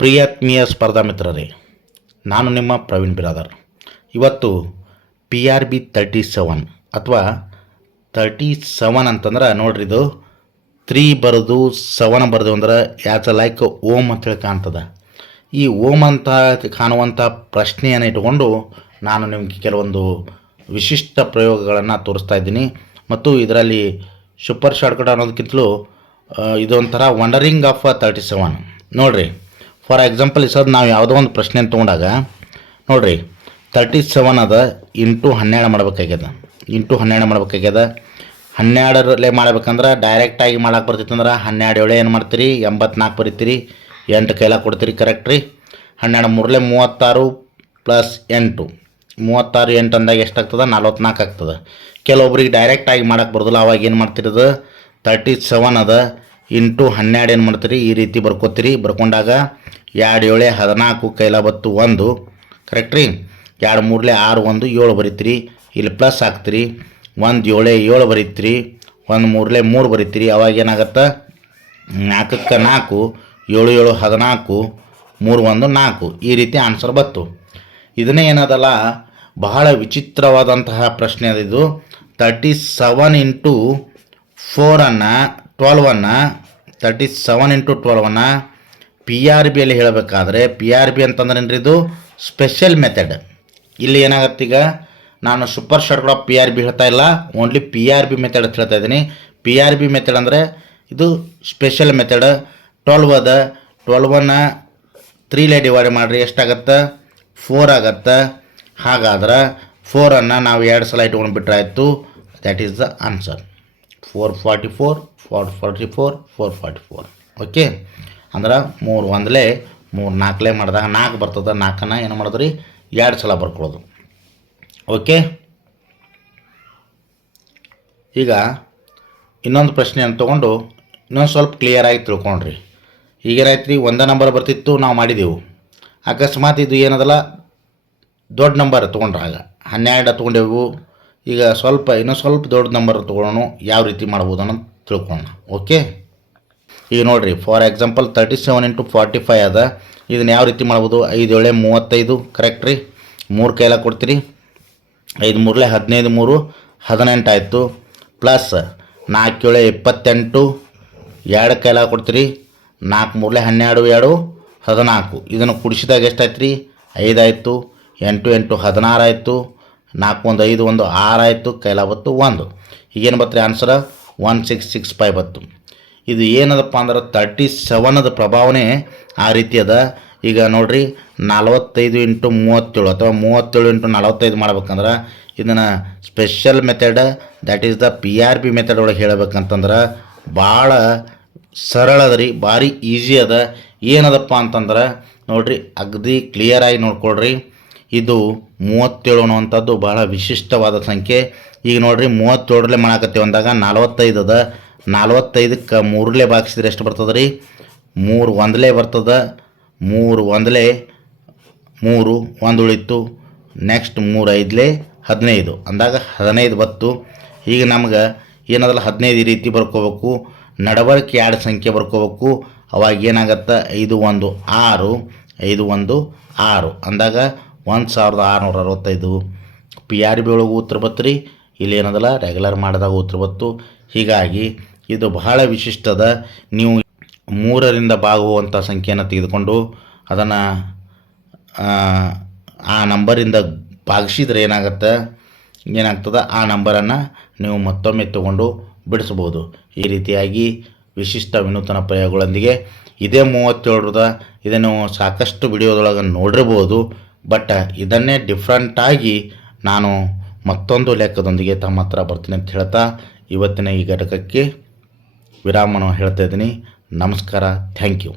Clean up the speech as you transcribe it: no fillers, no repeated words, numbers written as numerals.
ಪ್ರಿಯಾತ್ಮೀಯ ಸ್ಪರ್ಧಾ ಮಿತ್ರರೇ, ನಾನು ನಿಮ್ಮ ಪ್ರವೀಣ್ ಬಿರಾದರ್. ಇವತ್ತು PRB 37 ಅಥವಾ 37 ಅಂತಂದ್ರೆ ನೋಡ್ರಿ, ಇದು 3 ಬರೆದು 7 ಬರೆದು ಅಂದ್ರೆ ಯಾಚ ಲೈಕ್ ಓಮ್ ಅಂತೇಳಿ ಕಾಣ್ತದೆ. ಈ ಓಮ್ ಅಂತ ಕಾಣುವಂಥ ಪ್ರಶ್ನೆಯನ್ನು ಇಟ್ಟುಕೊಂಡು ನಾನು ನಿಮಗೆ ಕೆಲವೊಂದು ವಿಶಿಷ್ಟ ಪ್ರಯೋಗಗಳನ್ನು ತೋರಿಸ್ತಾ ಇದ್ದೀನಿ. ಮತ್ತು ಇದರಲ್ಲಿ ಸೂಪರ್ ಶಾರ್ಟ್ಕಟ್ ಅನ್ನೋದಕ್ಕಿಂತಲೂ ಇದೊಂಥರ ವಂಡರಿಂಗ್ ಆಫ್ 37. ನೋಡಿರಿ, ಫಾರ್ ಎಕ್ಸಾಂಪಲ್ ಈ ಸರ್ ನಾವು ಯಾವುದೋ ಒಂದು ಪ್ರಶ್ನೆಯನ್ನು ತೊಗೊಂಡಾಗ ನೋಡಿರಿ 37 ಅದ ಇಂಟು 12 ಮಾಡ್ಬೇಕಾಗ್ಯದ. 12 ಮಾಡ್ಬೇಕಂದ್ರೆ ಡೈರೆಕ್ಟಾಗಿ ಮಾಡಕ್ಕೆ ಬರ್ತಿತ್ತಂದ್ರೆ 12 7 ಏನು ಮಾಡ್ತೀರಿ, 84 ಬರೀತೀರಿ, 8 ಕೈಲಾಗ ಕೊಡ್ತೀರಿ. ಕರೆಕ್ಟ್ ರೀ. 12 3 36 ಪ್ಲಸ್ 8 36 8 ಅಂದಾಗ ಎಷ್ಟಾಗ್ತದೆ, 44 ಆಗ್ತದೆ. ಕೆಲವೊಬ್ರಿಗೆ ಡೈರೆಕ್ಟಾಗಿ ಮಾಡಕ್ಕೆ ಬರೋದಿಲ್ಲ, ಅವಾಗ ಏನು ಮಾಡ್ತಿರೋದು 37 ಅದ ಇಂಟು 12 ಏನು ಮಾಡ್ತೀರಿ, ಈ ರೀತಿ ಬರ್ಕೋತೀರಿ. ಬರ್ಕೊಂಡಾಗ 2 7 14 ಕೈಲ ಬತ್ತು 1. ಕರೆಕ್ಟ್ ರೀ. 2 3 6 1 7 ಬರೀತೀರಿ. ಇಲ್ಲಿ ಪ್ಲಸ್ ಹಾಕ್ತೀರಿ. 1 7 7 ಬರೀತೀರಿ. 1 3 3 ಬರೀತೀರಿ. ಅವಾಗ ಏನಾಗತ್ತೆ, 4ಕ್ಕೆ 4 7 7 14 3 1 4 ಈ ರೀತಿ ಆನ್ಸರ್ ಬತ್ತು. ಇದನ್ನೇ ಏನದಲ್ಲ ಬಹಳ ವಿಚಿತ್ರವಾದಂತಹ ಪ್ರಶ್ನೆ ಅದು. ಇದು 37 ಇಂಟು 4 12 37 ಇಂಟು 12 PRBಯಲ್ಲಿ ಹೇಳಬೇಕಾದ್ರೆ, PRB ಅಂತಂದ್ರೆ ಏನ್ರಿ, ಇದು ಸ್ಪೆಷಲ್ ಮೆಥಡ್. ಇಲ್ಲಿ ಏನಾಗತ್ತೆ, ಈಗ ನಾನು ಸೂಪರ್ ಶಾರ್ಟ್ಕಟ್ ಆಫ್ PRB ಹೇಳ್ತಾ ಇಲ್ಲ, ಓನ್ಲಿ PRB ಮೆಥಡ್ ಅಂತ ಹೇಳ್ತಾ ಇದ್ದೀನಿ. PRB ಮೆಥಡ್ ಅಂದರೆ ಇದು ಸ್ಪೆಷಲ್ ಮೆಥಡ್. 12 ಅದ, 12ನ 3 ಡಿವೈಡ್ ಮಾಡಿರಿ, ಎಷ್ಟಾಗತ್ತೆ, 4 ಆಗತ್ತೆ. ಹಾಗಾದ್ರೆ 4 ನಾವು 2 ಸಲ ಇಟ್ಕೊಂಡು ಬಿಟ್ರೆ ಆಯಿತು. That is the answer. 444 444 444. Okay, ಅಂದ್ರೆ 3 1 3 4 ಮಾಡಿದಾಗ 4 ಬರ್ತದೆ. 4ನ ಏನು ಮಾಡೋದು ರೀ, 2 ಸಲ ಬರ್ಕೊಳ್ಳೋದು. ಓಕೆ, ಈಗ ಇನ್ನೊಂದು ಪ್ರಶ್ನೆಯನ್ನು ತೊಗೊಂಡು ಇನ್ನೊಂದು ಸ್ವಲ್ಪ ಕ್ಲಿಯರಾಗಿ ತಿಳ್ಕೊಂಡ್ರಿ. ಈಗೇನಾಯ್ತು ರೀ, 1 ನಂಬರ್ ಬರ್ತಿತ್ತು, ನಾವು ಮಾಡಿದೆವು. ಅಕಸ್ಮಾತ್ ಇದು ಏನದಲ್ಲ ದೊಡ್ಡ ನಂಬರ್ ತೊಗೊಂಡ್ರಾಗ 12 ತೊಗೊಂಡೆವು. ಈಗ ಇನ್ನೂ ಸ್ವಲ್ಪ ದೊಡ್ಡ ನಂಬರ್ ತೊಗೊಳ್ಳೋಣ, ಯಾವ ರೀತಿ ಮಾಡ್ಬೋದು ಅನ್ನೋದು ತಿಳ್ಕೊಳ್ಳೋಣ. ಓಕೆ, ಈಗ ನೋಡಿರಿ, ಫಾರ್ ಎಕ್ಸಾಂಪಲ್ 37 ಇಂಟು 45 ಅದ. ಇದನ್ನು ಯಾವ ರೀತಿ ಮಾಡ್ಬೋದು, 5 7 35. ಕರೆಕ್ಟ್ ರೀ. 3 ಕೈಲ ಕೊಡ್ತೀರಿ. 5 3 15 3 18 ಆಯಿತು. ಪ್ಲಸ್ 4 7 28 2 ಕೈಲ ಕೊಡ್ತೀರಿ. 4 3 12 2 14. ಇದನ್ನು ಕುಡಿಸಿದಾಗ ಎಷ್ಟಾಯ್ತು ರೀ, 5 ಆಯಿತು. 8 8 16 ಆಯಿತು. 4 1 5 1 6 ಆಯಿತು. ಕೈಲ ಬತ್ತು 1. ಈಗೇನು ಬತ್ತು ರೀ ಆನ್ಸರ್, 1665 ಬತ್ತು. ಇದು ಏನದಪ್ಪ ಅಂದ್ರೆ 37ದ ಪ್ರಭಾವನೆ ಆ ರೀತಿ ಅದ. ಈಗ ನೋಡಿರಿ, 45 ಇಂಟು 37 ಅಥವಾ 37 ಇಂಟು 45 ಮಾಡ್ಬೇಕಂದ್ರೆ ಇದನ್ನು special method, that is the PRB method ಒಳಗೆ ಹೇಳಬೇಕಂತಂದ್ರೆ ಭಾಳ ಸರಳ ಅದ ರೀ, ಭಾರಿ ಈಸಿ ಅದ. ಏನದಪ್ಪ ಅಂತಂದ್ರೆ ನೋಡಿರಿ, ಅಗದಿ ಕ್ಲಿಯರಾಗಿ ನೋಡ್ಕೊಳ್ರಿ. ಇದು 37 ಅನ್ನುವಂಥದ್ದು ಬಹಳ ವಿಶಿಷ್ಟವಾದ ಸಂಖ್ಯೆ. ಈಗ ನೋಡಿರಿ, 37 ಮಾಡಾಕತ್ತೀವಿ ಅಂದಾಗ 45 ಅದ. 45ಕ್ಕೆ 3 ಭಾಗಿಸಿದ್ರೆ ಎಷ್ಟು ಬರ್ತದೆ ರೀ, 3 1 ಬರ್ತದೆ. 3 1 3 1 ಉಳಿತು. ನೆಕ್ಸ್ಟ್ 3 5 15 ಅಂದಾಗ 15 ಬತ್ತು. ಈಗ ನಮ್ಗೆ ಏನದಲ್ಲ 15 ಈ ರೀತಿ ಬರ್ಕೋಬೇಕು. ನಡಬರ್ಕೆ 2 ಸಂಖ್ಯೆ ಬರ್ಕೋಬೇಕು. ಅವಾಗ ಏನಾಗತ್ತೆ, 5 1 6 5 1 6 ಅಂದಾಗ 1665 PRB ಒಳಗೆ ಉತ್ತರ ಬತ್ತು ರೀ. ಇಲ್ಲಿ ಏನದಲ್ಲ ರೆಗ್ಯುಲರ್ ಮಾಡಿದಾಗ ಉತ್ತರ ಬತ್ತು. ಹೀಗಾಗಿ ಇದು ಬಹಳ ವಿಶಿಷ್ಟದ. ನೀವು 3ರಿಂದ ಭಾಗುವಂಥ ಸಂಖ್ಯೆಯನ್ನು ತೆಗೆದುಕೊಂಡು ಅದನ್ನು ಆ ನಂಬರಿಂದ ಭಾಗಿಸಿದ್ರೆ ಏನಾಗ್ತದೆ, ಆ ನಂಬರನ್ನು ನೀವು ಮತ್ತೊಮ್ಮೆ ತಗೊಂಡು ಬಿಡಿಸ್ಬೋದು. ಈ ರೀತಿಯಾಗಿ ವಿಶಿಷ್ಟ ವಿನೂತನ ಪ್ರಯೋಗಗಳೊಂದಿಗೆ ಇದೇ 37ದ ಇದನ್ನು ಸಾಕಷ್ಟು ವಿಡಿಯೋದೊಳಗೆ ನೋಡಿರ್ಬೋದು. ಬಟ್ ಇದನ್ನೇ ಡಿಫ್ರೆಂಟಾಗಿ ನಾನು ಮತ್ತೊಂದು ಲೆಕ್ಕದೊಂದಿಗೆ ತಮ್ಮ ಹತ್ರ ಬರ್ತೀನಿ ಅಂತ ಹೇಳ್ತಾ ಇವತ್ತಿನ ಈ ಘಟಕಕ್ಕೆ ವಿರಾಮವನ್ನು ಹೇಳ್ತಾ ಇದ್ದೀನಿ. ನಮಸ್ಕಾರ, ಥ್ಯಾಂಕ್ ಯು.